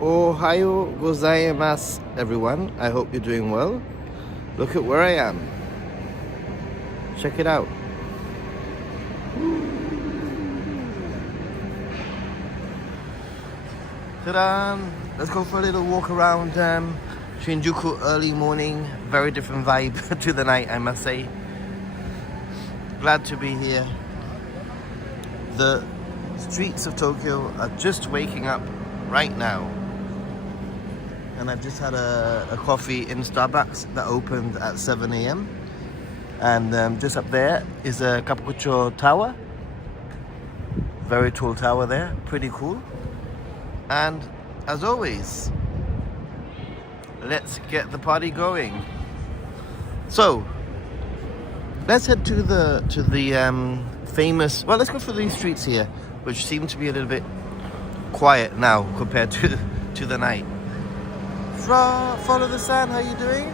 Ohayo gozaimasu, everyone. I hope you're doing well. Look at where I am. Check it out. Ta-da! Let's go for a little walk around Shinjuku early morning. Very different vibe to the night, I must say. Glad to be here. The streets of Tokyo are just waking up right now. And I've just had a coffee in Starbucks that opened at 7 a.m. And just up there is a Kabukicho Tower. Very tall tower there, pretty cool. And as always, let's get the party going. So, let's head to the famous. Well, let's go for these streets here, which seem to be a little bit quiet now compared to the night. Follow the sun. How you doing?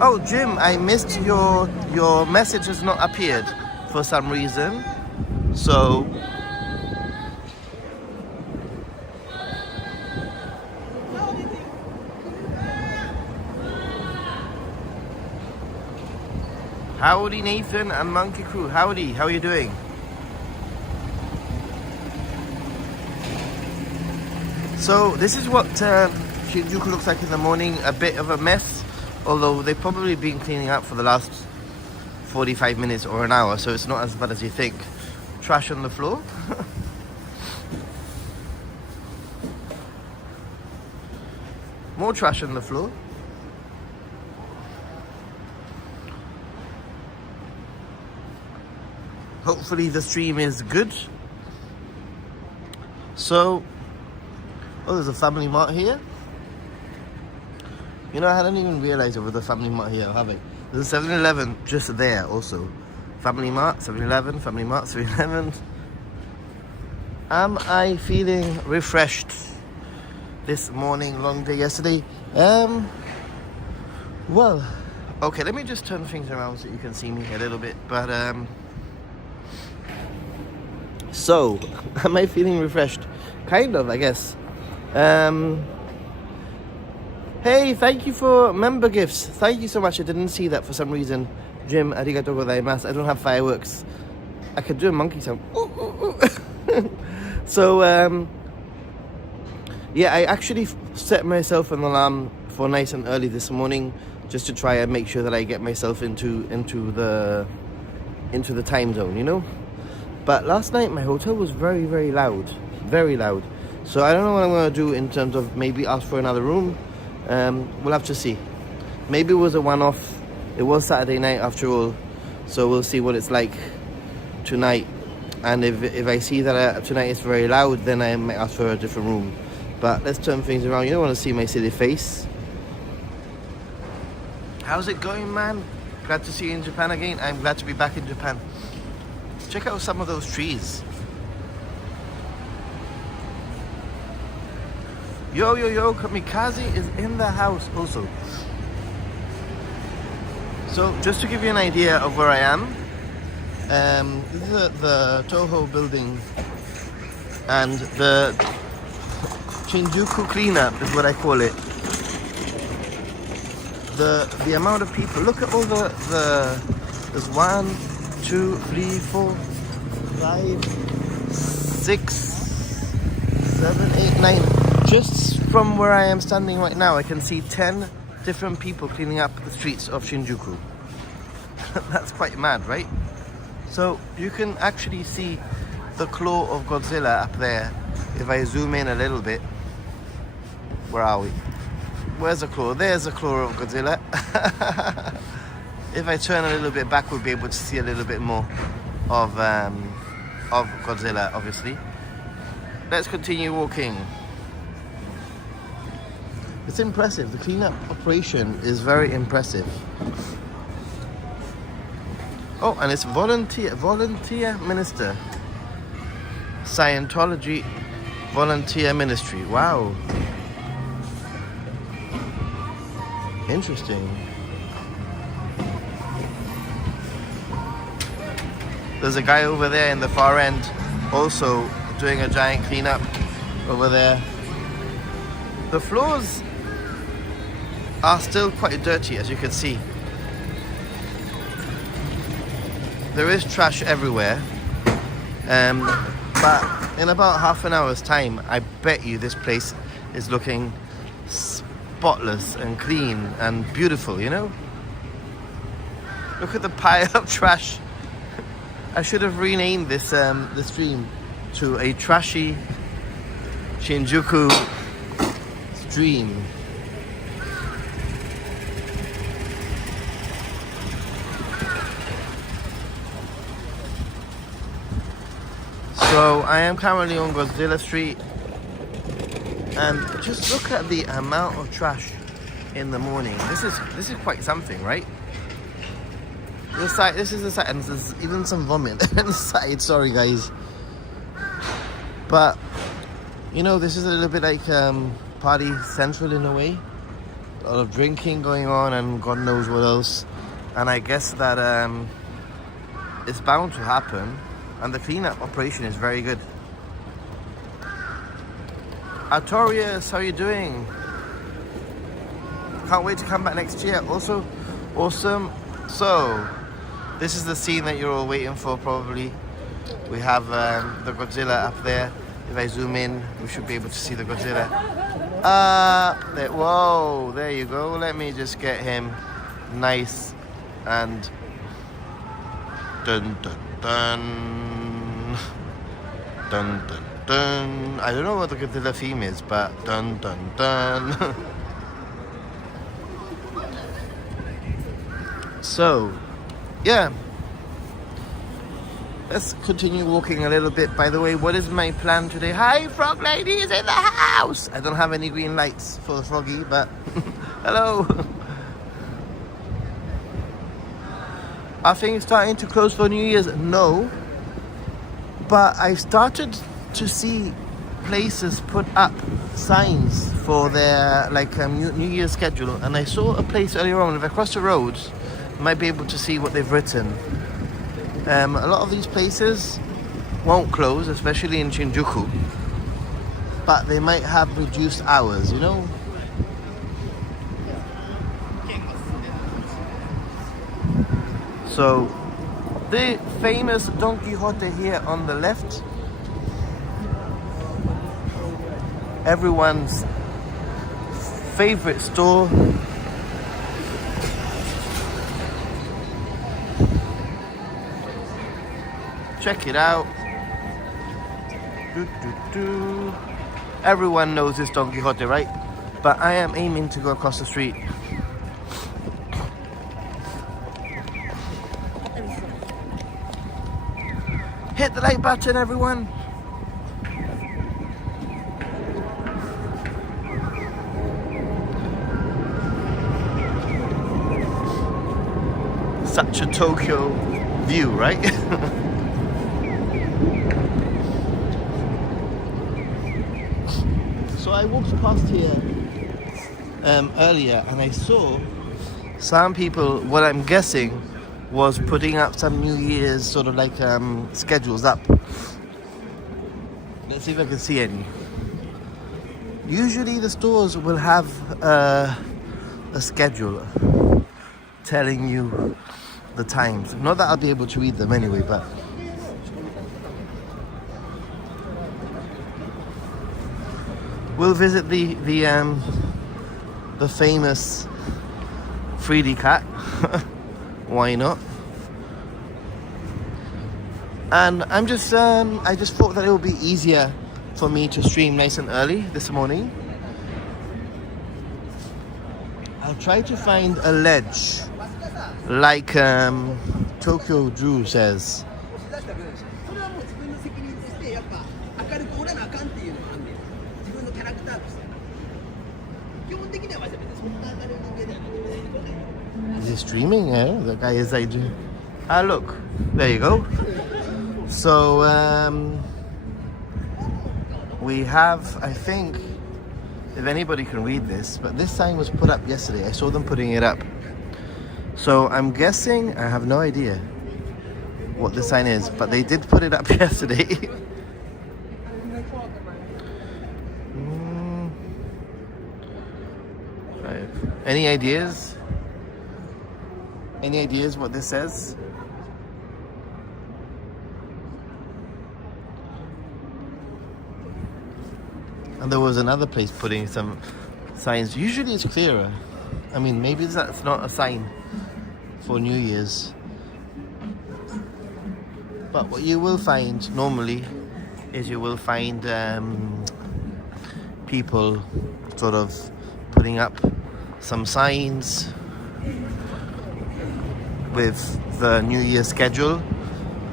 Oh, Jim, I missed your message has not appeared for some reason. So howdy, Nathan and Monkey Crew. Howdy, how are you doing? So this is what Shinjuku looks like in the morning. A bit of a mess, although they've probably been cleaning up for the last 45 minutes or an hour, so it's not as bad as you think. Trash on the floor. More trash on the floor. Hopefully the stream is good. So, oh, there's a Family Mart here. You know, I hadn't even realized there was a Family Mart here, have I? There's a 7-Eleven just there also. Family Mart, 7-Eleven, Family Mart, 7-Eleven. Am I feeling refreshed this morning? Long day yesterday. Well, okay, let me just turn things around so you can see me a little bit. But so, am I feeling refreshed? Kind of, I guess. Hey, thank you for member gifts. Thank you so much. I didn't see that for some reason. Jim, arigatou gozaimasu. I don't have fireworks. I could do a monkey sound. Ooh, ooh, ooh. So, yeah, I actually set myself an alarm for nice and early this morning, just to try and make sure that I get myself into the time zone, you know. But last night my hotel was very, very loud, very loud. So I don't know what I'm gonna do in terms of maybe ask for another room. We'll have to see. Maybe it was a one-off. It was Saturday night after all, so we'll see what it's like tonight. And if I see that tonight is very loud, then I might ask for a different room. But let's turn things around. You don't want to see my silly face. How's it going, man? Glad to see you in Japan again. I'm glad to be back in Japan. Check out some of those trees. Yo, Kamikaze is in the house also. So, just to give you an idea of where I am, this is the Toho building, and the Shinjuku cleanup is what I call it. The amount of people, look at all there's 1, 2, 3, 4, 5, 6, 7, 8, 9. Just from where I am standing right now, I can see 10 different people cleaning up the streets of Shinjuku. That's quite mad, right? So you can actually see the claw of Godzilla up there. If I zoom in a little bit, where are we? Where's the claw? There's the claw of Godzilla. If I turn a little bit back, we'll be able to see a little bit more of Godzilla, obviously. Let's continue walking. It's impressive. The cleanup operation is very impressive. Oh, and it's volunteer minister. Scientology volunteer ministry. Wow. Interesting. There's a guy over there in the far end also doing a giant cleanup. over there. The floors are still quite dirty, as you can see. There is trash everywhere. But in about half an hour's time, I bet you this place is looking spotless and clean and beautiful, you know? Look at the pile of trash. I should have renamed this stream to a trashy Shinjuku stream. So I am currently on Godzilla Street, and just look at the amount of trash in the morning. This is quite something, right? This is the side, and there's even some vomit on the side. Sorry, guys, but you know, this is a little bit like party central in a way. A lot of drinking going on, and God knows what else. And I guess that it's bound to happen. And the cleanup operation is very good. Artorius, how are you doing? Can't wait to come back next year. Also, awesome. So, this is the scene that you're all waiting for, probably. We have the Godzilla up there. If I zoom in, we should be able to see the Godzilla. Whoa, there you go. Let me just get him nice and dun dun dun. Dun dun dun. I don't know what the Godzilla theme is, but dun dun dun. So, yeah. Let's continue walking a little bit. By the way, what is my plan today? Hi, Frog Lady is in the house! I don't have any green lights for the froggy, but hello! Are things starting to close for New Year's? No. But I've started to see places put up signs for their New Year's schedule, and I saw a place earlier on. If I cross the road, I might be able to see what they've written. A lot of these places won't close, especially in Shinjuku, but they might have reduced hours, you know? So, the famous Don Quixote here on the left. Everyone's favorite store. Check it out. Everyone knows this Don Quixote, right? But I am aiming to go across the street. Hit the like button, everyone. Such a Tokyo view, right? So I walked past here earlier, and I saw some people, what I'm guessing was putting up some New Year's sort of schedules up. Let's see if I can see any. Usually the stores will have a schedule telling you the times. Not that I'll be able to read them anyway, but we'll visit the famous 3D cat. Why not? And I just thought that it would be easier for me to stream nice and early this morning. I'll try to find a ledge, like Tokyo Drew says. Is he streaming? Yeah, the guy is like, look, there you go. So we have, I think, if anybody can read this, but this sign was put up yesterday. I saw them putting it up. So I'm guessing, I have no idea what the sign is, but they did put it up yesterday. Right. Any ideas? Any ideas what this says? And there was another place putting some signs. Usually it's clearer. I mean, maybe that's not a sign for New Year's. But what you will find normally is you will find people sort of putting up some signs with the New Year schedule.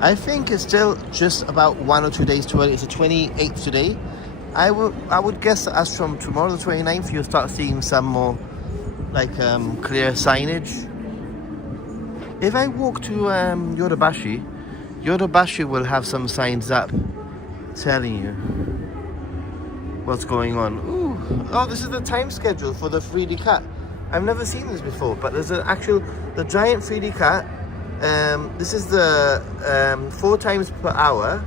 I think it's still just about 1 or 2 days too early. It's the 28th today. I would guess that as from tomorrow the 29th you'll start seeing some more like clear signage. If I walk to Yodobashi will have some signs up telling you what's going on. Ooh, oh, this is the time schedule for the 3D cat. I've never seen this before, but there's the giant 3D cat. This is the 4 times per hour,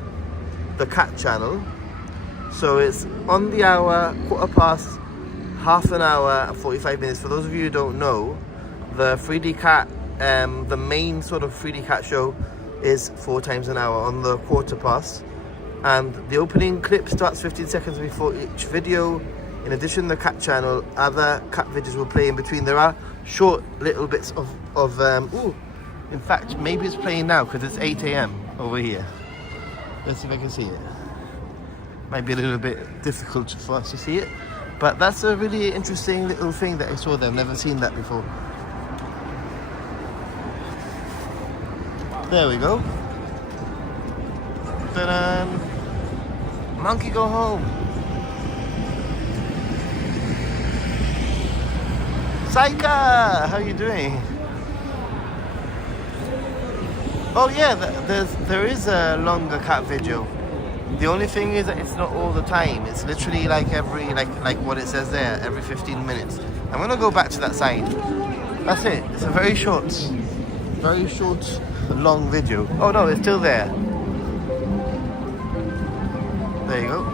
the cat channel. So it's on the hour, quarter past, half an hour, and 45 minutes. For those of you who don't know, the 3D cat, the main sort of 3D cat show is 4 times an hour on the quarter past. And the opening clip starts 15 seconds before each video. In addition, the cat channel, other cat videos will play in between. There are short little bits of in fact, maybe it's playing now because it's 8 a.m. over here. Let's see if I can see it. Might be a little bit difficult for us to see it, but that's a really interesting little thing that I saw there. I've never seen that before. There we go. Ta-da! Monkey go home. Saika, how are you doing? Oh yeah, there is a longer cat video. The only thing is that it's not all the time. It's literally like every like what it says there, every 15 minutes. I'm gonna go back to that sign. That's it. It's a very short, long video. Oh no, it's still there. There you go.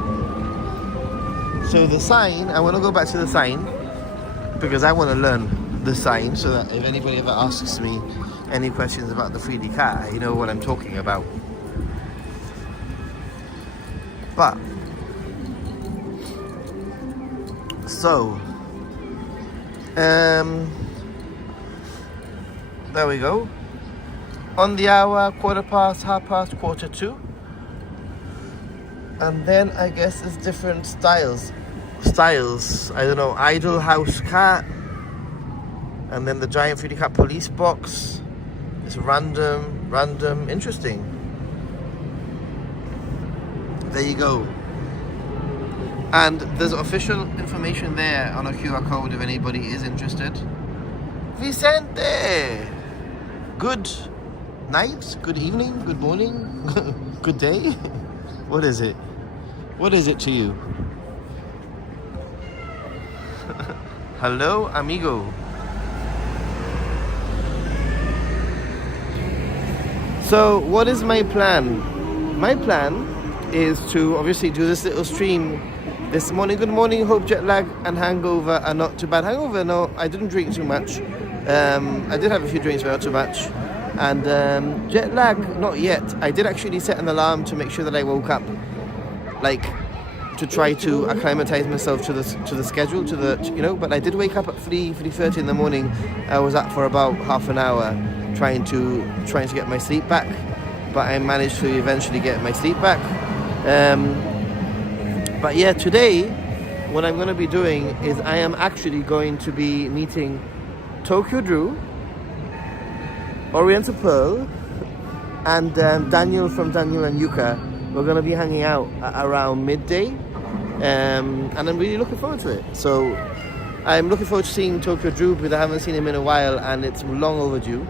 So the sign, I want to go back to the sign because I want to learn the sign so that if anybody ever asks me any questions about the 3D cat, you know what I'm talking about. But so there we go. On the hour, quarter past, half past, quarter to. And then I guess it's different styles. I don't know, idle house cat. And then the giant 3D cat police box. It's random, interesting. There you go. And there's official information there on a QR code if anybody is interested. Vicente! Good night, good evening, good morning, good day. What is it? What is it to you? Hello, amigo. So, what is my plan? My plan is to obviously do this little stream this morning. Good morning, hope jet lag and hangover are not too bad. Hangover, no, I didn't drink too much. I did have a few drinks, but not too much. And jet lag, not yet. I did actually set an alarm to make sure that I woke up, like, to try to acclimatize myself to the schedule, but I did wake up at 3:30 in the morning. I was up for about half an hour trying to get my sleep back, but I managed to eventually get my sleep back. But yeah, today what I'm going to be doing is I am actually going to be meeting Tokyo Drew, Oriental Pearl, and Daniel from Daniel and Yuka. We're going to be hanging out around midday, and I'm really looking forward to it. So I'm looking forward to seeing Tokyo Drew because I haven't seen him in a while and it's long overdue.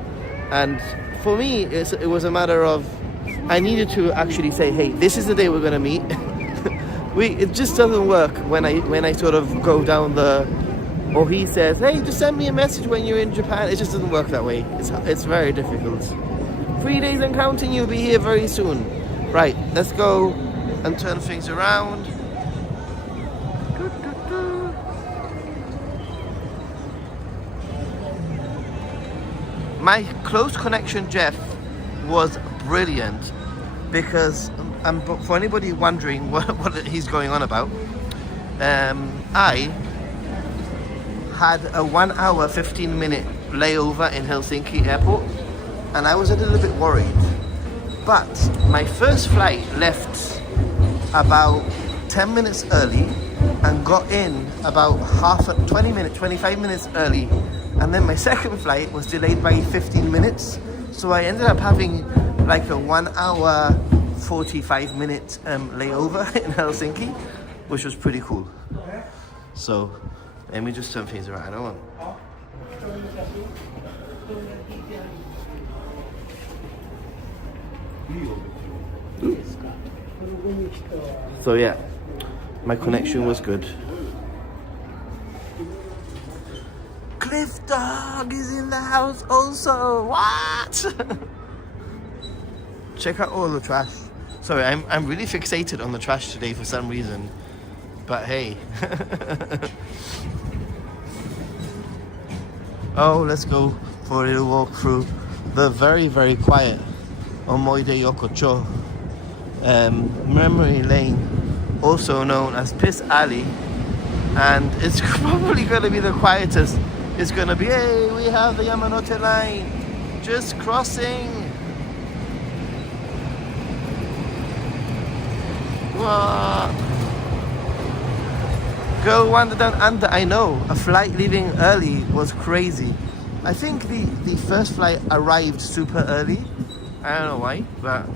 And for me, it was a matter of I needed to actually say, hey, this is the day we're going to meet. It just doesn't work when I sort of go down or he says, hey, just send me a message when you're in Japan. It just doesn't work that way. It's very difficult. 3 days and counting, you'll be here very soon. Right, let's go and turn things around. My close connection Jeff was brilliant because for anybody wondering what he's going on about, I had a 1 hour 15-minute layover in Helsinki airport and I was a little bit worried, but my first flight left about 10 minutes early and got in about 25 minutes early, and then my second flight was delayed by 15 minutes, so I ended up having like a 1 hour 45-minute layover in Helsinki, which was pretty cool. So let me just turn things around. I don't want. So yeah, my connection was good. Cliff Dog is in the house also. What? Check out all the trash. Sorry, I'm really fixated on the trash today for some reason. But hey. Oh, let's go for a little walk through the very, very quiet Omoide Yokocho memory lane, also known as Piss Alley, and it's probably going to be the quietest. It's going to be, hey, we have the Yamanote line just crossing. What? Go wander down under. I know, a flight leaving early was crazy. I think the first flight arrived super early. I don't know why, but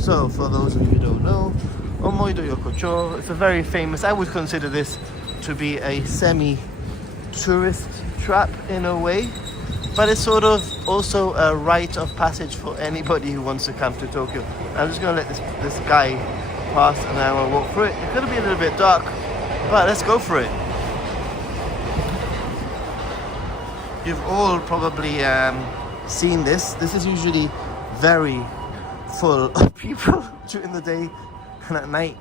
so for those of you who don't know, Omoido Yokocho, it's a very famous, I would consider this to be a semi-tourist trap in a way, but it's sort of also a rite of passage for anybody who wants to come to Tokyo. I'm just going to let this guy pass and then I'll walk through it. It's going to be a little bit dark, but let's go for it. You've all probably seen this. This is usually very full of people during the day and at night,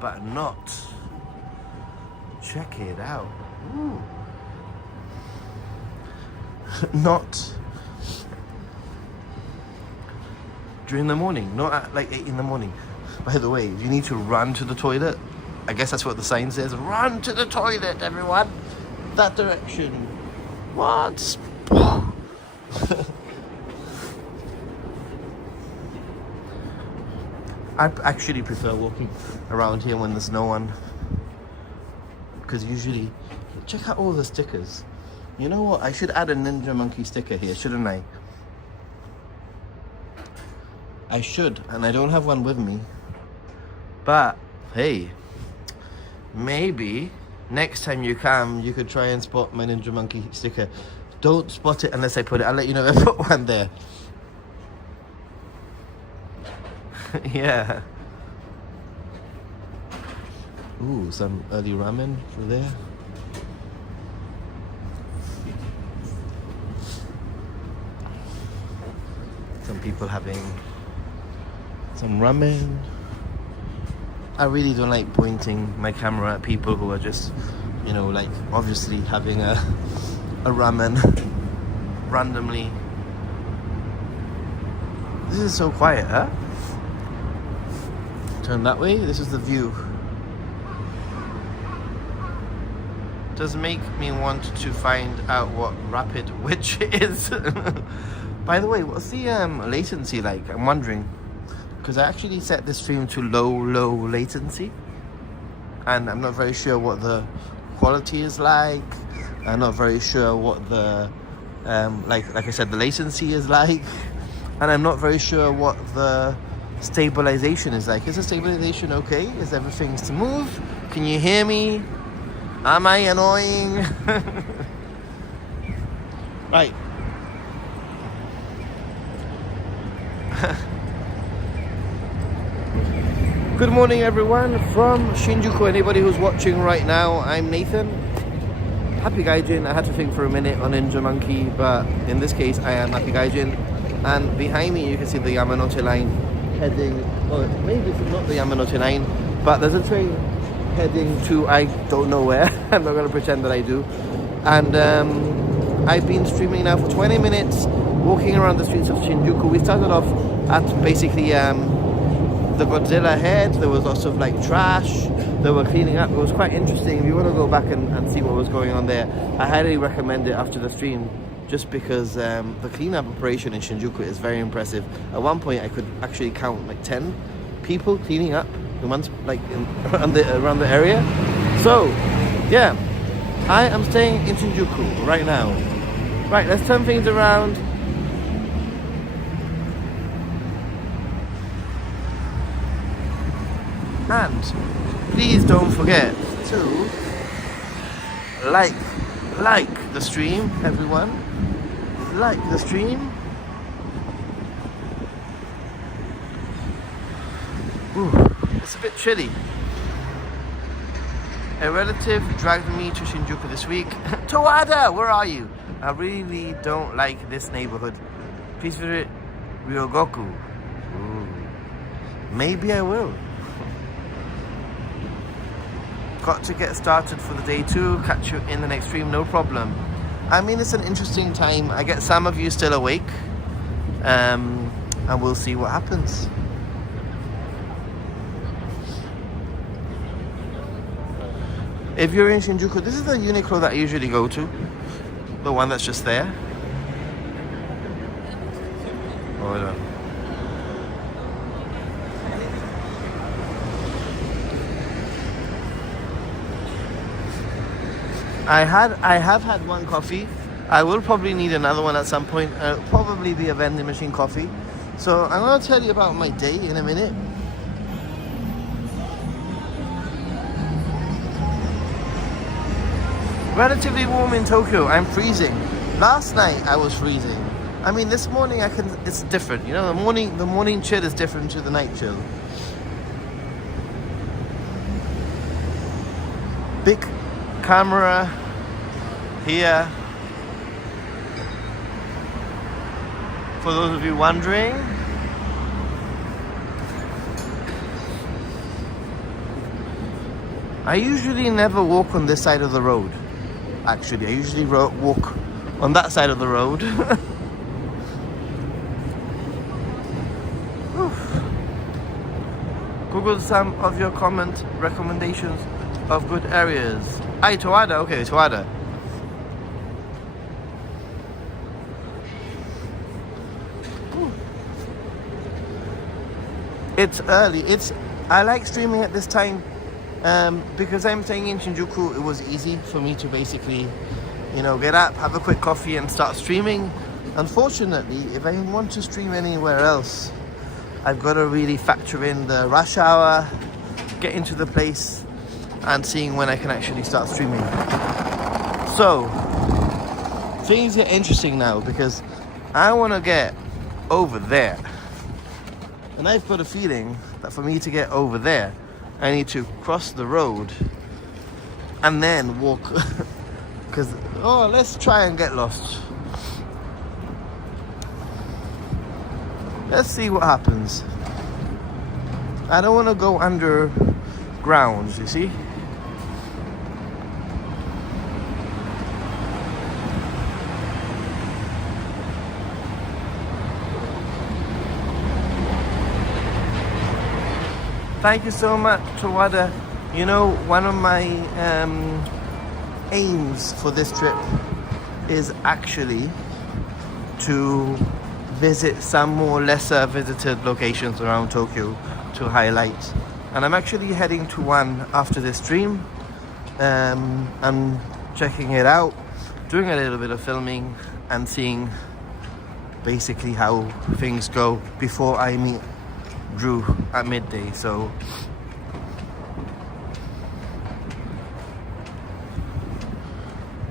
but not. Check it out. Ooh. Not during the morning, not at like 8 in the morning. By the way, if you need to run to the toilet, I guess that's what the sign says. Run to the toilet, everyone. That direction. What? I actually prefer walking around here when there's no one, because usually, check out all the stickers. You know what? I should add a Ninja Monkey sticker here, shouldn't I? I should, and I don't have one with me. But hey, maybe next time you come, you could try and spot my Ninja Monkey sticker. Don't spot it unless I put it. I'll let you know if I put one there. Yeah. Ooh, some early ramen for there. Some people having some ramen. I really don't like pointing my camera at people who are just, you know, like obviously having a ramen randomly. This is so quiet, huh? Turn that way. This is the view. Does make me want to find out what Rapid Witch is. By the way, what's the latency like? I'm wondering, because I actually set this stream to low latency, and I'm not very sure what the quality is like. I'm not very sure what the like I said, the latency is like, and I'm not very sure what the stabilization is like. Is the stabilization okay? Is everything smooth? Can you hear me? Am I annoying? Right. Good morning, everyone, from Shinjuku. Anybody who's watching right now, I'm Nathan. Happy Gaijin. I had to think for a minute on Ninja Monkey, but in this case, I am Happy Gaijin. And behind me, you can see the Yamanote line heading. Well, maybe it's not the Yamanote line, but there's a train heading to I don't know where. I'm not going to pretend that I do. And I've been streaming now for 20 minutes, walking around the streets of Shinjuku. We started off at basically the Godzilla head. There was lots of like trash. They were cleaning up. It was quite interesting. If you want to go back and see what was going on there, I highly recommend it after the stream, just because the cleanup operation in Shinjuku is very impressive. At one point I could actually count like 10 people cleaning up around the area. So yeah, I am staying in Shinjuku right now. Right, let's turn things around. And please don't forget to like the stream, everyone. Like the stream. Ooh, it's a bit chilly. A relative dragged me to Shinjuku this week. Towada, where are you? I really don't like this neighborhood. Please visit Ryogoku. Ooh. Maybe I will. Got to get started for the day too. Catch you in the next stream, no problem. I mean, it's an interesting time. I get some of you still awake. And we'll see what happens. If you're in Shinjuku, this is the Uniqlo that I usually go to. The one that's just there. Hold on. I have had one coffee. I will probably need another one at some point. Probably be a vending machine coffee. So I'm going to tell you about my day in a minute. Relatively warm in Tokyo. I'm freezing. Last night I was freezing. I mean, this morning it's different. You know, the morning chill is different to the night chill. Big camera here. For those of you wondering. I usually never walk on this side of the road. Actually, I usually walk on that side of the road. Google some of your comment recommendations of good areas. Aye, Towada. Okay, Towada. It's early. I like streaming at this time. Because I'm staying in Shinjuku, it was easy for me to basically, get up, have a quick coffee and start streaming. Unfortunately, if I want to stream anywhere else, I've got to really factor in the rush hour, get into the place, and seeing when I can actually start streaming. So, things get interesting now because I want to get over there. And I've got a feeling that for me to get over there, I need to cross the road and then walk. Because, let's try and get lost. Let's see what happens. I don't want to go underground, you see? Thank you so much, Towada. One of my aims for this trip is actually to visit some more lesser visited locations around Tokyo to highlight. And I'm actually heading to one after this stream. I'm checking it out, doing a little bit of filming and seeing basically how things go before I meet Drew at midday. So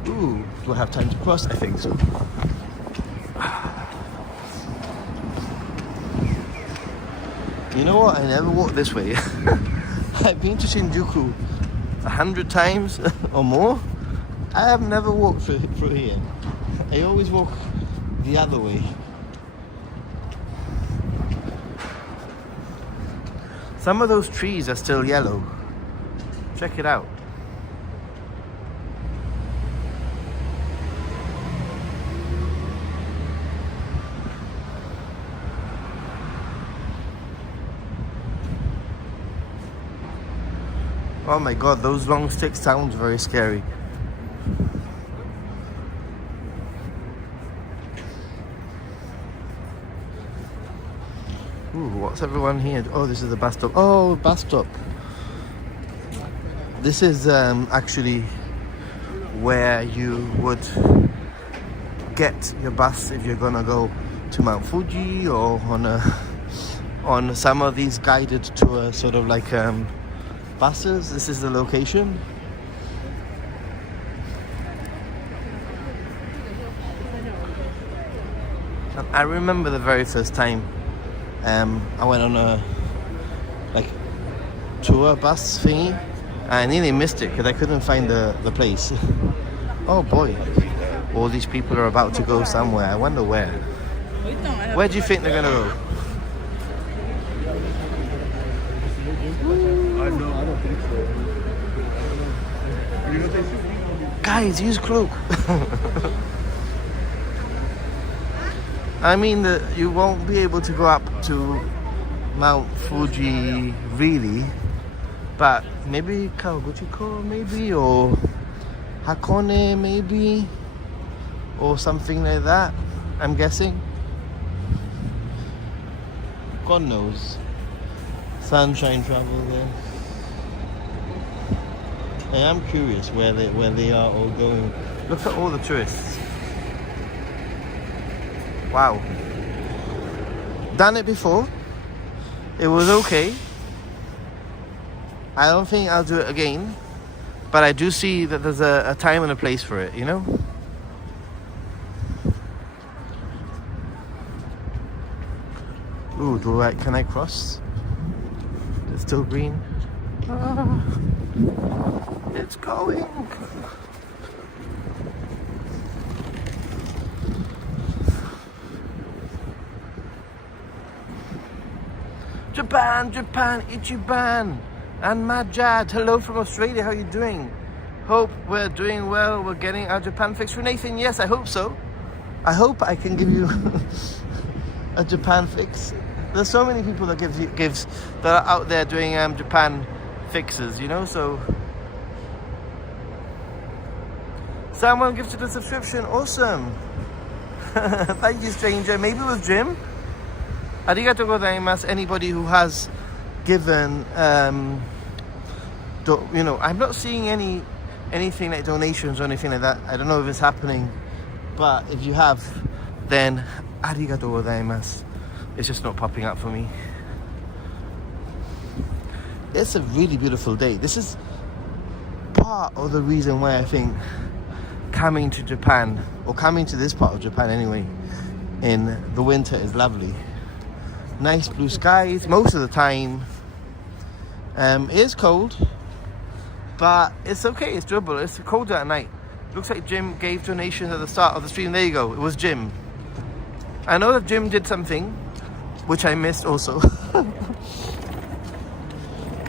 do I have time to cross? I think so. You know what? I never walked this way. I've been to Shinjuku 100 times or more. I have never walked through here. I always walk the other way. Some of those trees are still yellow. Check it out. Oh my god, those long sticks sound very scary. Ooh, what's everyone here? Oh, this is the bus stop. Oh, bus stop. This is actually where you would get your bus if you're gonna go to Mount Fuji or on some of these guided tours, sort of like buses. This is the location. And I remember the very first time I went on a tour bus thingy. I nearly missed it because I couldn't find the place. Oh boy, all these people are about to go somewhere. I wonder where. Where do you think they're gonna go? I don't think so. Guys, use cloak. I mean, you won't be able to go up to Mount Fuji really, but maybe Kawaguchiko maybe, or Hakone maybe, or something like that, I'm guessing. God knows. Sunshine travel there. I am curious where they are all going. Look at all the tourists. Wow. Done it before. It was okay. I don't think I'll do it again. But I do see that there's a time and a place for it, you know? Ooh, can I cross? It's still green. Ah, it's going. Japan, Japan, Ichiban, and Majad. Hello from Australia. How are you doing? Hope we're doing well. We're getting our Japan fix for Nathan. Yes, I hope so. I hope I can give you a Japan fix. There's so many people that that are out there doing Japan fixes, you know. So someone gifted a subscription. Awesome. Thank you, stranger. Maybe it was Jim. Arigatou gozaimasu. Anybody who has given, you know, I'm not seeing anything like donations or anything like that. I don't know if it's happening, but if you have, then arigatou gozaimasu. It's just not popping up for me. It's a really beautiful day. This is part of the reason why I think coming to Japan, or coming to this part of Japan anyway, in the winter is lovely. Nice blue skies most of the time. It is cold, but it's okay, it's doable. It's colder at night. Looks like Jim gave donations at the start of the stream. There you go, it was Jim. I know that Jim did something, which I missed also.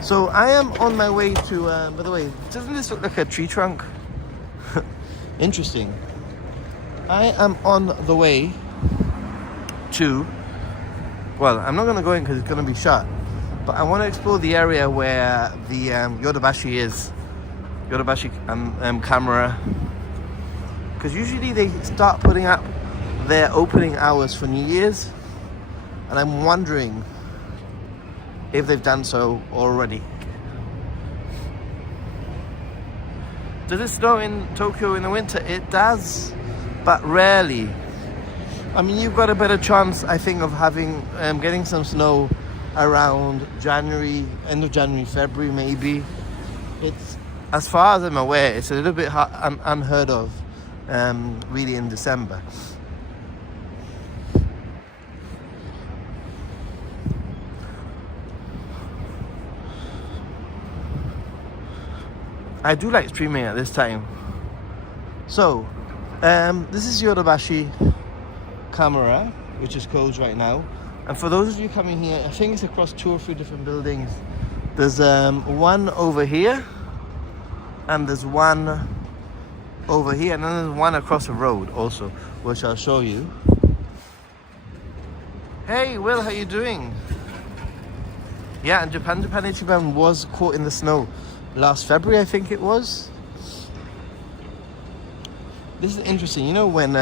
So I am on my way to, by the way, doesn't this look like a tree trunk? Interesting. I am on the way to, well, I'm not going to go in because it's going to be shut, but I want to explore the area where the Yodobashi is. Yodobashi Camera. Because usually they start putting up their opening hours for New Year's, and I'm wondering if they've done so already. Does it snow in Tokyo in the winter? It does, but rarely. I mean, you've got a better chance, I think, of having getting some snow around January, end of January, February, maybe. It's, as far as I'm aware, it's a little bit unheard of, really, in December. I do like streaming at this time. So, this is Yodobashi Camera, which is closed right now. And for those of you coming here, I think it's across 2 or 3 different buildings. There's one over here, and there's one over here, and then there's one across the road also, which I'll show you. Hey Will, how you doing? Yeah, and Japan Ichiban was caught in the snow last February, I think it was. This is interesting, you know, when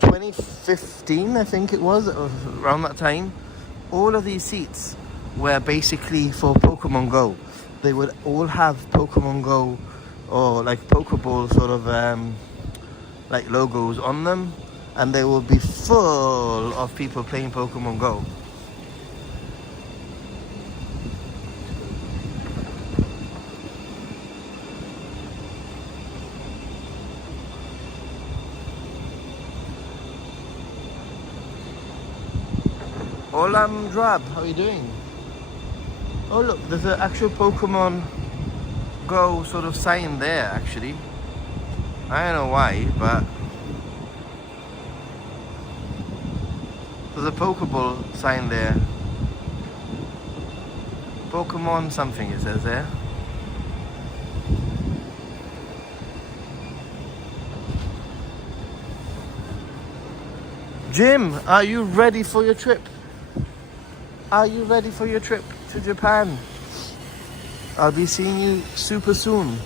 2015, I think it was around that time, all of these seats were basically for Pokemon Go. They would all have Pokemon Go or like Pokeball sort of like logos on them, and they will be full of people playing Pokemon Go. Hola, Drab, how are you doing? Oh look, there's an actual Pokemon Go sort of sign there actually. I don't know why, but there's a Pokeball sign there. Pokemon something it says there. Jim, are you ready for your trip? Are you ready for your trip to Japan? I'll be seeing you super soon.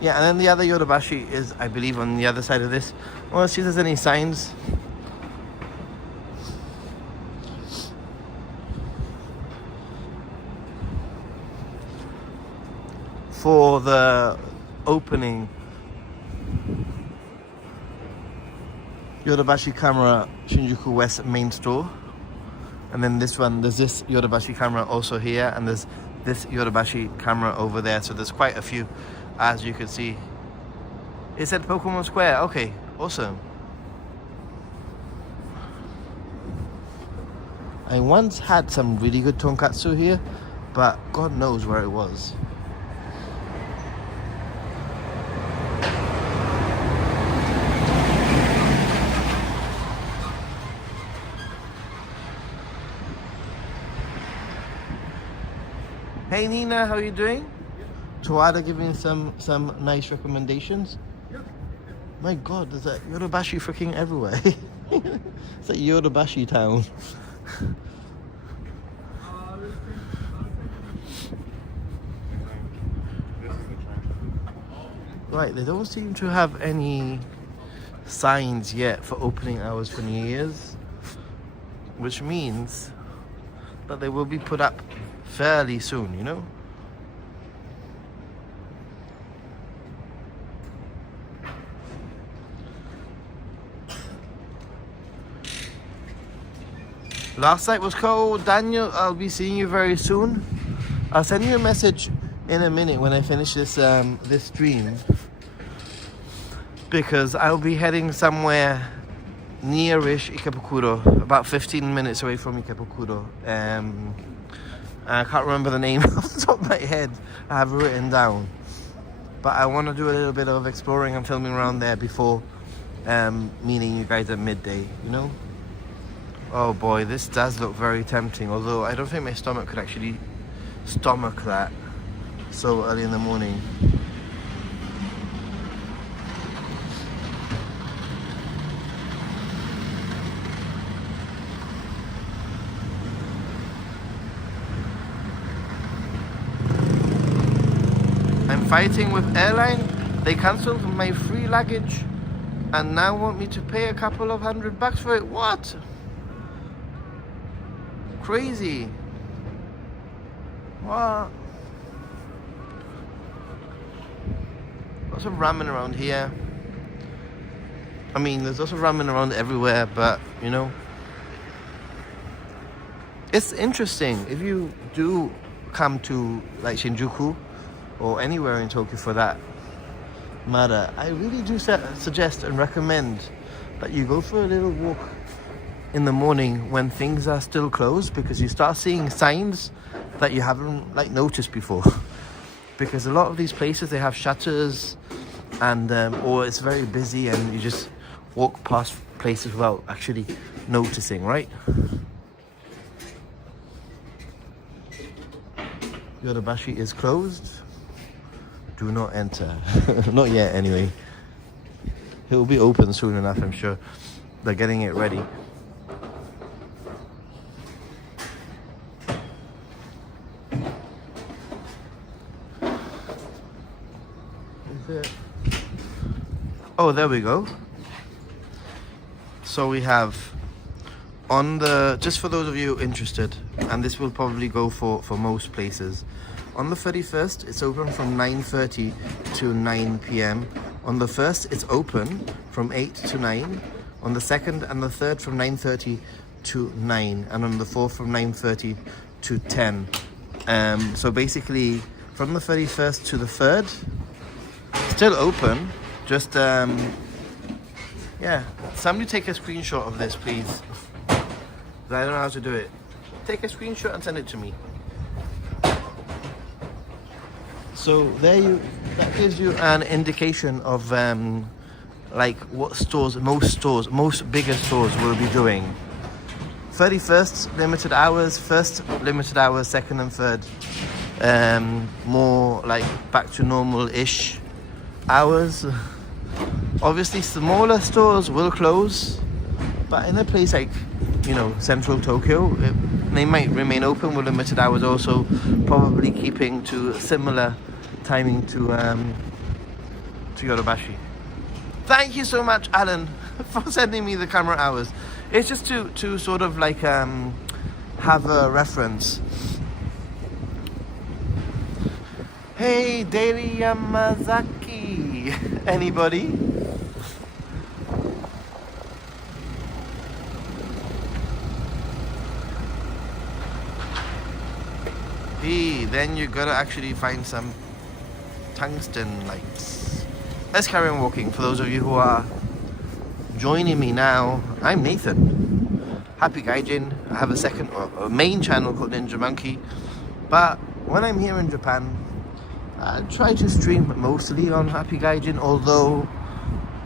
Yeah, and then the other Yodobashi is, I believe, on the other side of this. I want to see if there's any signs. For the opening Yodobashi Camera Shinjuku West main store. And then this one, there's this Yodobashi Camera also here, and there's this Yodobashi Camera over there. So there's quite a few, as you can see. It said Pokemon Square. Okay, awesome. I once had some really good tonkatsu here, but God knows where it was. Hey Nina, how are you doing? Tawada giving some nice recommendations. My God, there's a Yodobashi freaking everywhere. It's like Yodobashi town. Right, they don't seem to have any signs yet for opening hours for New Year's, which means that they will be put up fairly soon, you know? Last night was cold. Daniel, I'll be seeing you very soon. I'll send you a message in a minute when I finish this this stream, because I'll be heading somewhere near-ish Ikebukuro, about 15 minutes away from Ikebukuro. I can't remember the name off the top of my head. I have it written down. But I want to do a little bit of exploring and filming around there before meeting you guys at midday, you know? Oh boy, this does look very tempting, although I don't think my stomach could actually stomach that so early in the morning. I'm fighting with airline. They cancelled my free luggage and now want me to pay a couple of $100 for it. What? Crazy. What? Lots of ramen around here. I mean, there's lots of ramen around everywhere, but you know, it's interesting. If you do come to like Shinjuku or anywhere in Tokyo for that matter, I really do suggest and recommend that you go for a little walk in the morning when things are still closed, because you start seeing signs that you haven't like noticed before. Because a lot of these places, they have shutters, and or it's very busy and you just walk past places without actually noticing, right? Yodobashi is closed. Do not enter. Not yet, anyway. It will be open soon enough, I'm sure. They're getting it ready. Is it? Oh, there we go. So we have on the, just for those of you interested, and this will probably go for most places, on the 31st it's open from 9:30 to 9 p.m. On the 1st it's open from 8 to 9. On the 2nd and the 3rd from 9:30 to 9, and on the 4th from 9:30 to 10. So basically from the 31st to the 3rd still open, just yeah, somebody take a screenshot of this, please. I don't know how to do it. Take a screenshot and send it to me. So that gives you an indication of like what most bigger stores will be doing. 31st limited hours, 1st limited hours, 2nd and 3rd more like back to normal-ish hours. Obviously smaller stores will close, but in a place like, you know, central Tokyo, they might remain open with limited hours also, probably keeping to similar timing to Yodobashi. Thank you so much, Alan, for sending me the camera hours. It's just to sort of like have a reference. Hey, Daily Yamazaki. Anybody? Then you gotta actually find some tungsten lights. Let's carry on walking. For those of you who are joining me now, I'm Nathan, Happy Gaijin. I have a main channel called Ninja Monkey, but when I'm here in Japan, I try to stream mostly on Happy Gaijin, although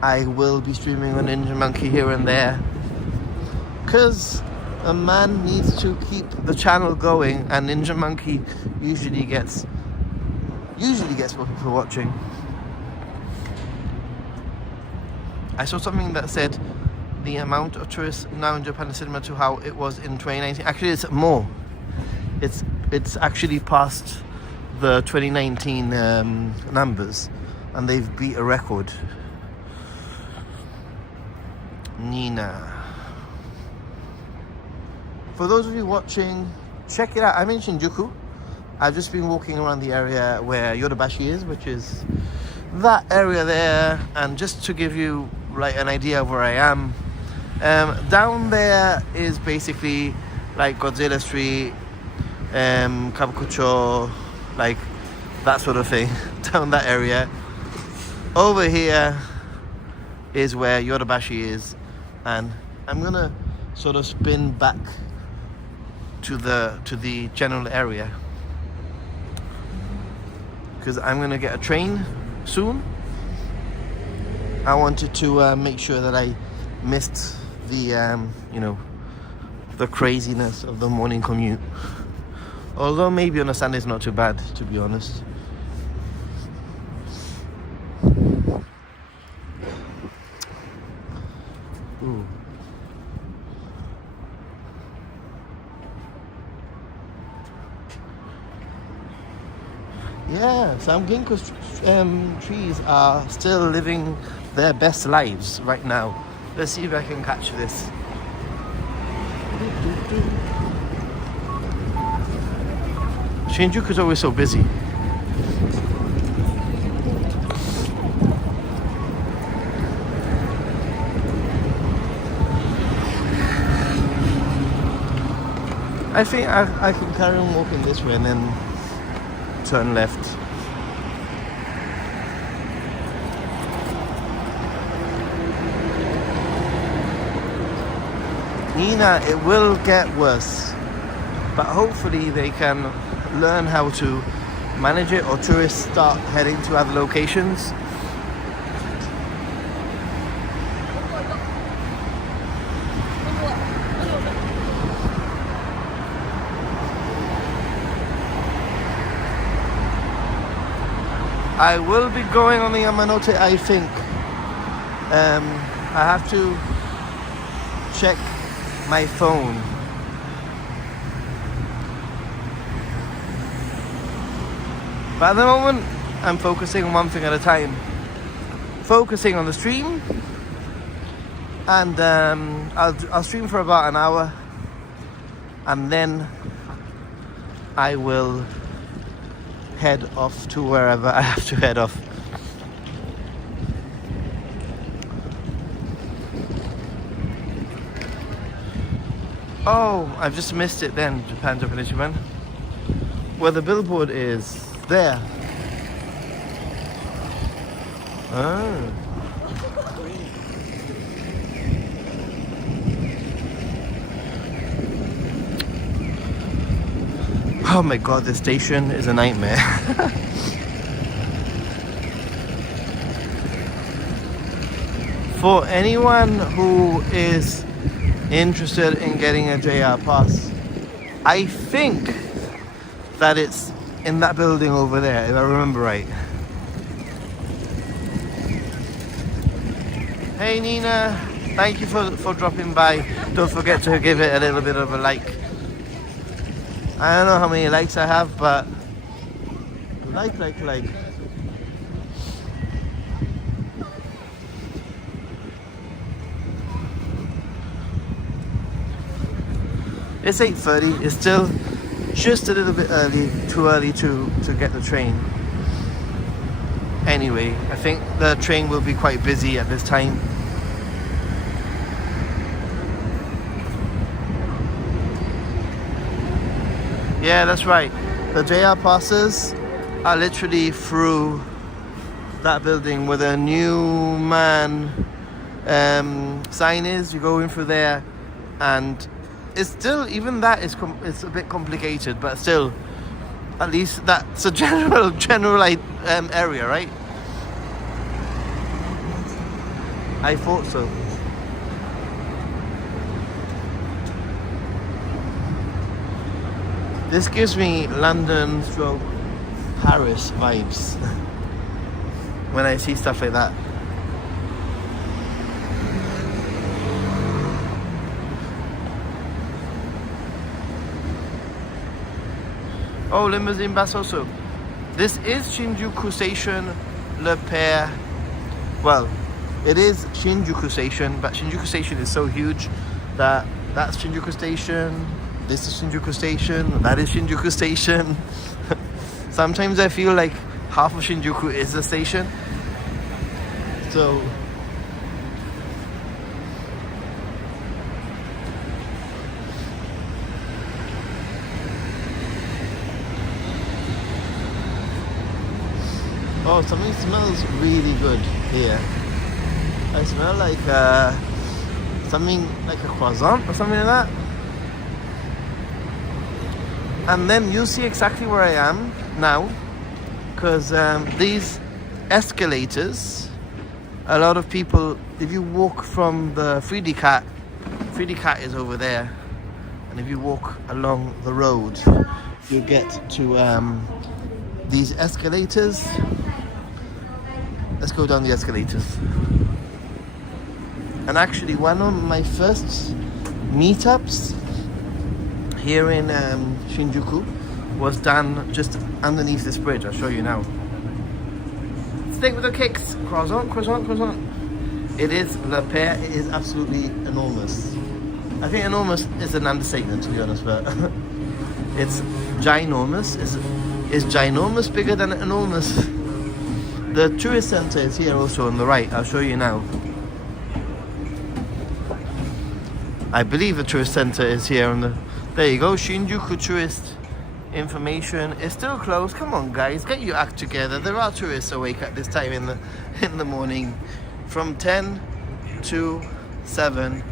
I will be streaming on Ninja Monkey here and there, because a man needs to keep the channel going, and Ninja Monkey usually gets what people are watching. I saw something that said the amount of tourists now in Japan is similar to how it was in 2019. Actually, it's more. It's actually past the 2019 numbers, and they've beat a record. Nina. For those of you watching, check it out. I'm in Shinjuku. I've just been walking around the area where Yodobashi is, which is that area there. And just to give you like an idea of where I am, down there is basically like Godzilla Street, Kabukicho, like that sort of thing, down that area. Over here is where Yodobashi is, and I'm gonna sort of spin back to the general area, because I'm gonna get a train soon. I wanted to make sure that I missed the you know, the craziness of the morning commute, although maybe on a Sunday it's not too bad, to be honest. Ooh. Yeah, some ginkgo trees are still living their best lives right now. Let's see if I can catch this. Shinjuku is always so busy. I think I can carry on walking this way and then turn left. Nina, it will get worse, but hopefully they can learn how to manage it, or tourists start heading to other locations. I will be going on the Yamanote, I think. I have to check my phone. But at the moment, I'm focusing on one thing at a time. Focusing on the stream, and I'll stream for about an hour, and then I will head off to wherever I have to head off. Oh, I've just missed it then, Japan Japan. Where the billboard is. There. Oh. Oh my god, this station is a nightmare. For anyone who is interested in getting a JR pass, I think that it's in that building over there, if I remember right. Hey Nina, thank you for dropping by. Don't forget to give it a little bit of a like. I don't know how many likes I have, but like. It's 8:30. It's still just a little bit early, too early to get the train. Anyway, I think the train will be quite busy at this time. Yeah, that's right. The JR passes are literally through that building where the new man sign is. You go in through there, and it's still, even that is it's a bit complicated, but still, at least that's a general area, right? I thought so. This gives me London / Paris vibes when I see stuff like that. Oh, limousine bus also. This is Shinjuku Station, Le Père. Well, it is Shinjuku Station, but Shinjuku Station is so huge that that's Shinjuku Station, this is Shinjuku Station, that is Shinjuku Station. Sometimes I feel like half of Shinjuku is a station. So oh, something smells really good here. I smell like something like a croissant or something like that. And then you'll see exactly where I am now, because these escalators, a lot of people, if you walk from the 3D Cat is over there, and if you walk along the road, you get to these escalators. Let's go down the escalators. And actually, one of my first meetups here in Shinjuku was done just underneath this bridge. I'll show you now. Stick with the kicks. Croissant. It is Le Père. It is absolutely enormous. I think enormous is an understatement, to be honest, but it's ginormous. Is ginormous bigger than enormous? The tourist center is here also on the right. I'll show you now. I believe the tourist center is here on the... There you go, Shinjuku tourist information. It's still closed. Come on, guys, get your act together. There are tourists awake at this time in the morning. From 10 to 7,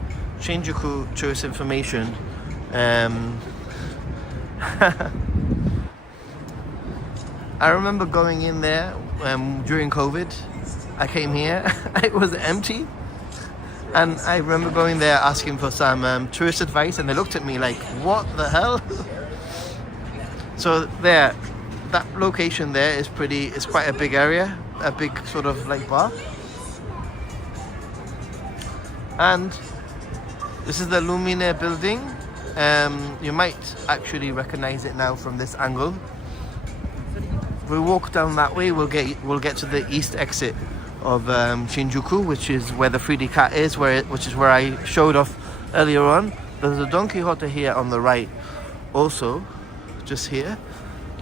Shinjuku tourist information. I remember going in there during COVID. I came here. It was empty. And I remember going there asking for some tourist advice, and they looked at me like, what the hell? So there, that location there is it's quite a big area, a big sort of like bar. And this is the Lumine building. You might actually recognize it now from this angle. If we walk down that way, we'll get to the east exit of Shinjuku, which is where the 3D cat is, which is where I showed off earlier on. There's a Don Quixote here on the right, also, just here,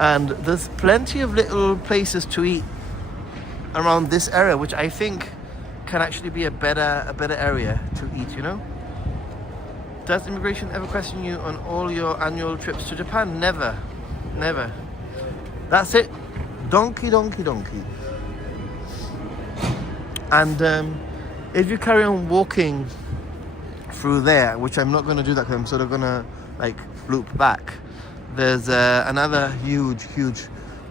and there's plenty of little places to eat around this area, which I think can actually be a better area to eat. You know. Does immigration ever question you on all your annual trips to Japan? Never, never. That's it. Donkey. And if you carry on walking through there, which I'm not going to do that because I'm sort of going to like loop back, there's another huge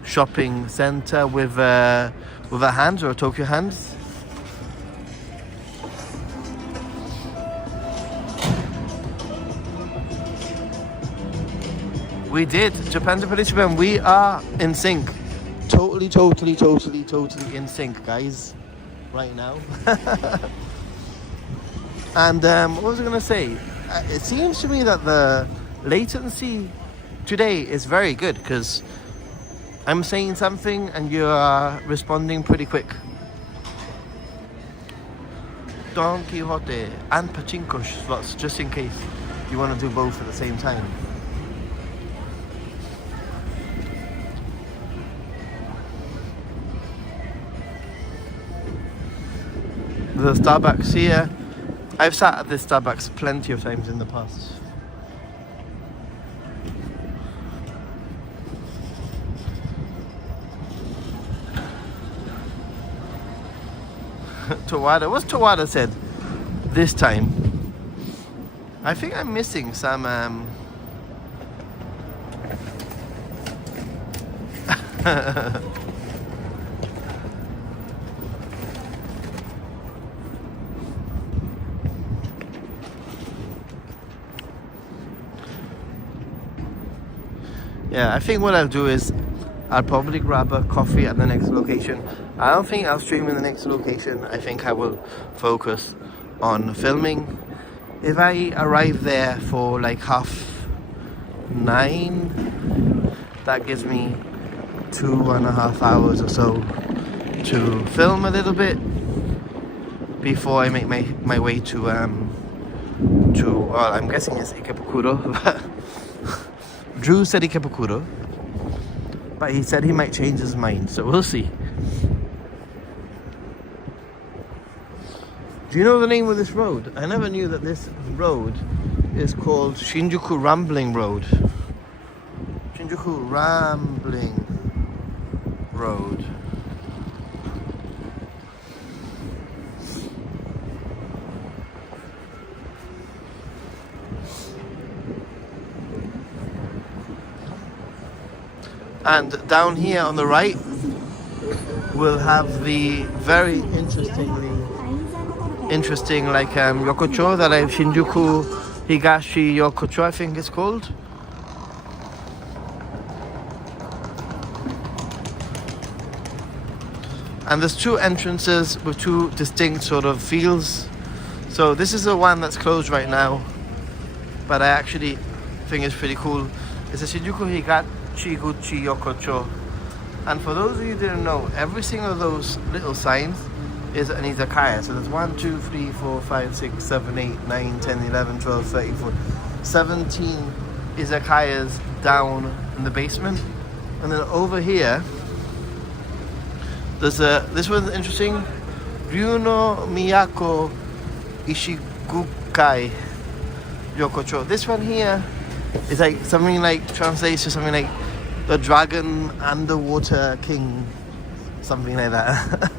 shopping center with a Hands or a Tokyo Hands. We did. Japan to Japan. We are in sync. Totally in sync, guys. Right now. And what was I going to say? It seems to me that the latency today is very good because I'm saying something and you are responding pretty quick. Don Quixote and pachinko slots, just in case you want to do both at the same time. The Starbucks here. I've sat at this Starbucks plenty of times in the past. Towada. What's Towada said this time? I think I'm missing some yeah, I think what I'll do is I'll probably grab a coffee at the next location. I don't think I'll stream in the next location. I think I will focus on filming. If I arrive there for like 9:30, that gives me 2.5 hours or so to film a little bit before I make my way to well, I'm guessing it's Ikebukuro, but Drew said Ikebukuro, but he said he might change his mind, so we'll see. Do you know the name of this road? I never knew that this road is called Shinjuku Rambling Road. Shinjuku Rambling Road. And down here on the right, we'll have the very interesting like yokocho that I have, Shinjuku Higashi Yokocho, I think it's called. And there's two entrances with two distinct sort of feels. So this is the one that's closed right now, but I actually think it's pretty cool. It's a Shinjuku Higashi Guchi Yokocho. And for those of you who didn't know, every single of those little signs is an izakaya. So there's 1, 2, 3, 4, 5, 6, 7, 8, 9, 10, 11, 12, 13, 14, 17 izakayas down in the basement. And then over here, there's this one's interesting. Ryuno Miyako Ishigukai Yokocho. This one here is like something like translates to something like the Dragon Underwater King, something like that.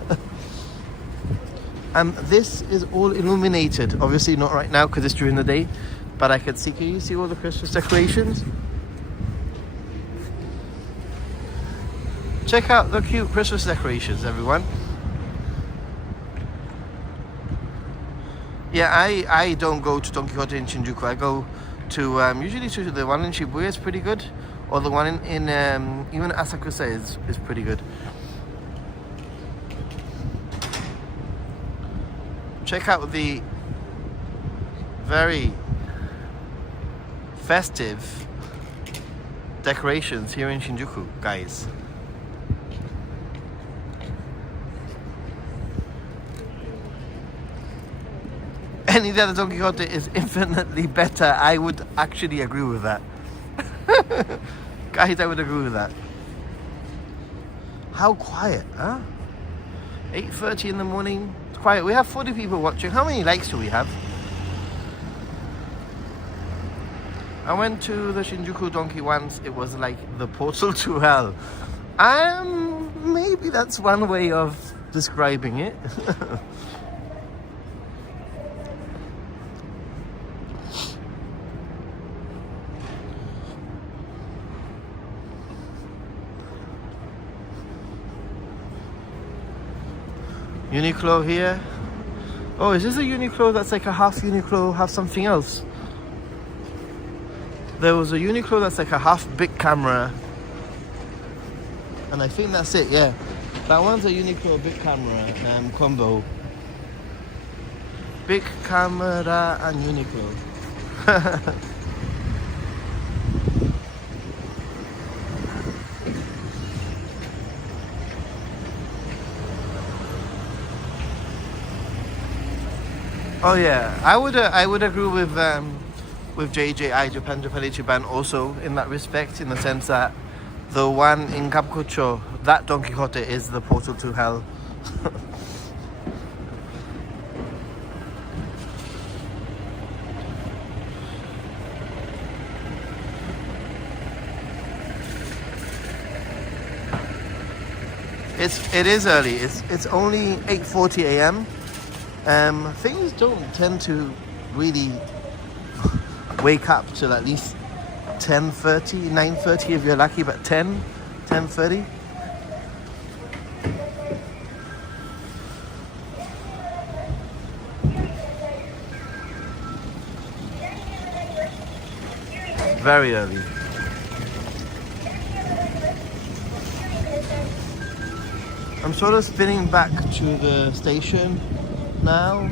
And this is all illuminated. Obviously not right now because it's during the day, but I can see. Can you see all the Christmas decorations? Check out the cute Christmas decorations, everyone. Yeah, I don't go to Don Quixote in Shinjuku. I go to usually to the one in Shibuya. It's pretty good, or the one in even Asakusa is pretty good. Check out the very festive decorations here in Shinjuku, guys. Any other Don Quixote is infinitely better. I would actually agree with that. Guys, I would agree with that. How quiet, huh? 8:30 in the morning. It's quiet. We have 40 people watching. How many likes do we have? I went to the Shinjuku Donkey once. It was like the portal to hell. Maybe that's one way of describing it. Uniqlo here. Oh, is this a Uniqlo that's like a half Uniqlo, half something else? There was a Uniqlo that's like a half big camera. And I think that's it, yeah. That one's a Uniqlo big camera combo. Big camera and Uniqlo. Oh yeah, I would agree with JJI Japan Ichiban also in that respect, in the sense that the one in Kabukicho, that Don Quixote is the portal to hell. It is early. It's only 8:40 a.m. Things don't tend to really wake up till at least 10:30, 9:30 if you're lucky, but 10:30. Very early. I'm sort of spinning back to the station now.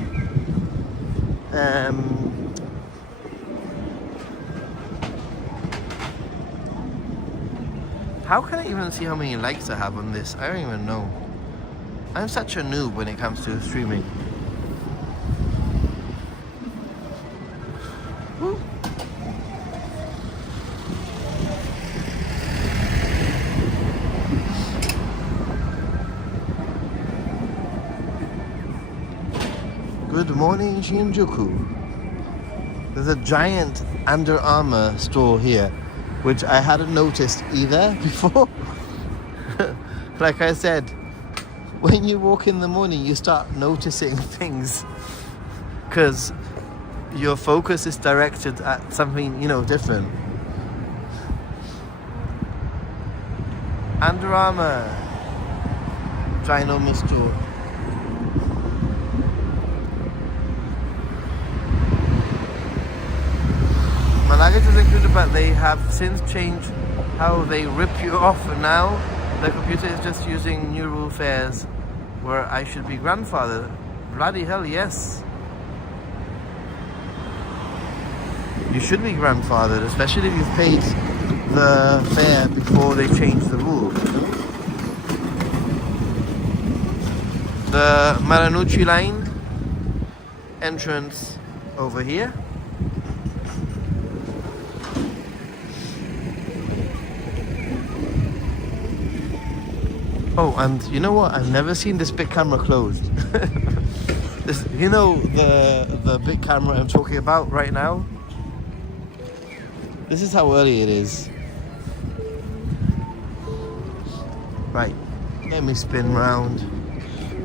How can I even see how many likes I have on this? I don't even know. I'm such a noob when it comes to streaming. Woo. Good morning, Shinjuku. There's a giant Under Armour store here, which I hadn't noticed either before. Like I said, when you walk in the morning, you start noticing things because your focus is directed at something, different. Under Armour, ginormous store. My luggage is included, but they have since changed how they rip you off, and now the computer is just using new rule fares where I should be grandfather. Bloody hell, yes. You should be grandfathered, especially if you've paid the fare before they change the rule. The Marunouchi line entrance over here. Oh, and you know what? I've never seen this big camera closed. The big camera I'm talking about right now? This is how early it is. Right, let me spin round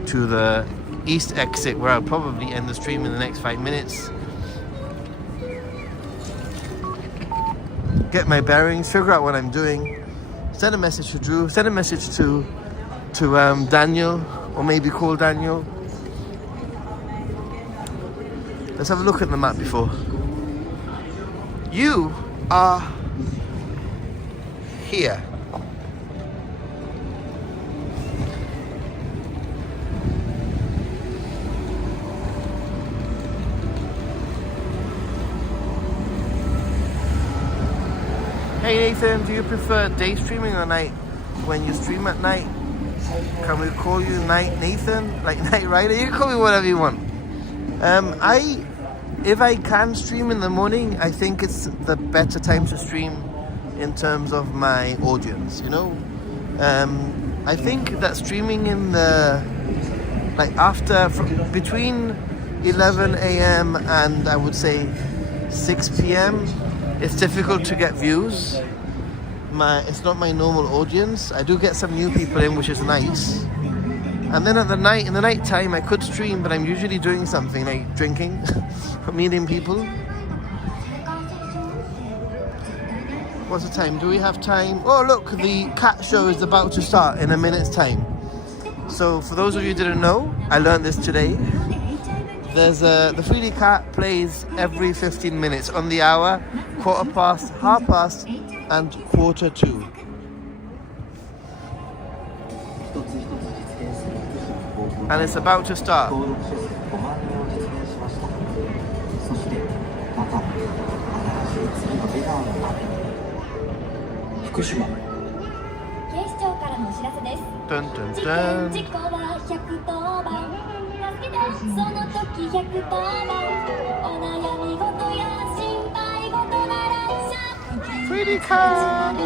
to the east exit where I'll probably end the stream in the next 5 minutes. Get my bearings, figure out what I'm doing, send a message to Drew, send a message to Daniel, or maybe call Daniel. Let's have a look at the map before. You are here. Hey Nathan, do you prefer day streaming or night? When you stream at night, can we call you Night Nathan? Like Night Rider? You can call me whatever you want. If I can stream in the morning, I think it's the better time to stream in terms of my audience, you know? I think that streaming in the, like between 11 a.m. and I would say 6 p.m. it's difficult to get views. It's not my normal audience. I do get some new people in, which is nice. And then in the night time, I could stream, but I'm usually doing something like drinking, meeting people. What's the time? Do we have time? Oh look, the cat show is about to start in a minute's time. So for those of you who didn't know, I learned this today. There's the 3D cat plays every 15 minutes on the hour, 1/4 past, 1/2 and 1/4. And it's about to start. Dun, dun, dun. Pretty cat.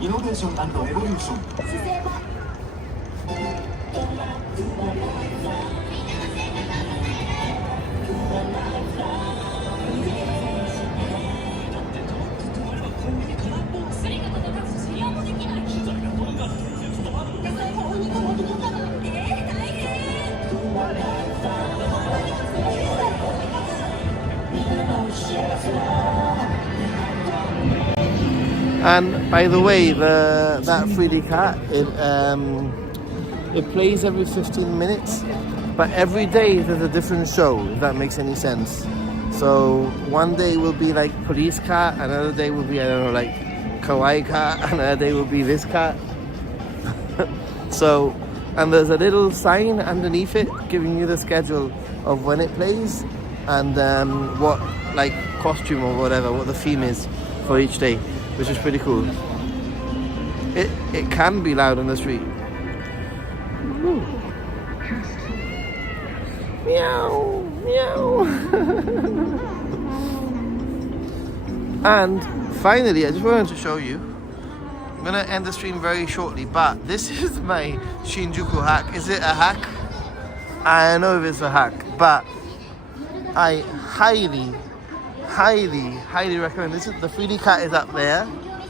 Innovation and evolution. And by the way, that 3D cat, it plays every 15 minutes, but every day there's a different show, if that makes any sense. So one day will be like police cat, another day will be, I don't know, like kawaii cat, another day will be this cat. So, and there's a little sign underneath it giving you the schedule of when it plays and what like costume or whatever, what the theme is for each day, which is pretty cool. It can be loud on the street. Ooh. Meow, meow. And finally, I just wanted to show you. I'm gonna end the stream very shortly, but this is my Shinjuku hack. Is it a hack? I don't know if it's a hack, but I highly recommend this. The 3D cat is up there.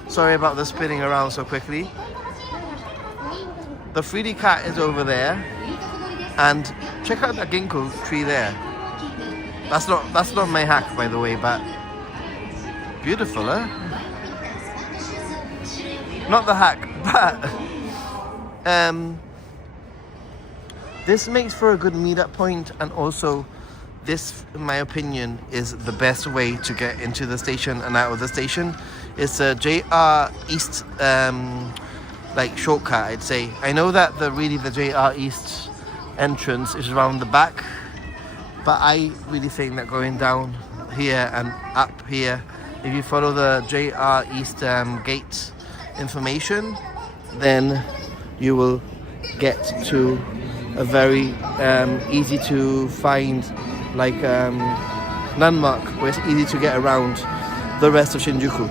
Sorry about the spinning around so quickly. The 3D cat is over there, and check out that ginkgo tree there. That's not my hack, by the way, but beautiful, huh? Not the hack, but this makes for a good meetup point, and also this, in my opinion, is the best way to get into the station and out of the station. It's a JR East like shortcut, I'd say. I know that the JR East entrance is around the back, but I really think that going down here and up here, if you follow the JR East gate information, then you will get to a very easy to find like landmark where it's easy to get around the rest of Shinjuku.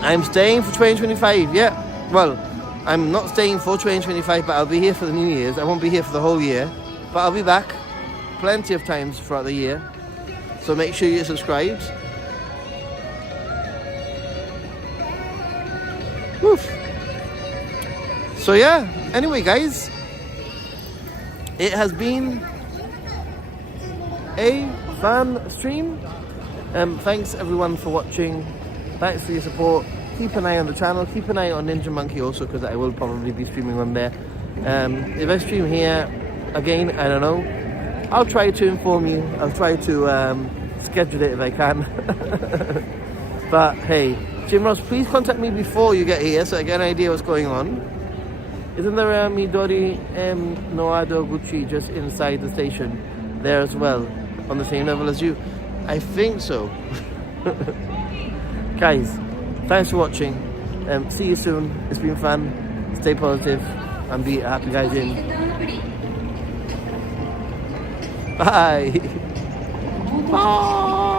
I'm staying for 2025, yeah. Well, I'm not staying for 2025, but I'll be here for the New Year's. I won't be here for the whole year, but I'll be back plenty of times throughout the year. So make sure you're subscribed. Woof. So yeah, anyway guys, it has been a fun stream. Thanks everyone for watching. Thanks for your support. keep an eye on the channel. Keep an eye on Ninja Monkey also, because I will probably be streaming on there. If I stream here again, I don't know. I'll try to inform you. I'll try to schedule it if I can. But hey, Jim Ross, please contact me before you get here so I get an idea what's going on. Isn't there a Midori Noado Gucci just inside the station there as well, on the same level as you? I think so. Guys, thanks for watching. See you soon. It's been fun. Stay positive and be a happy guys in. Bye. Bye.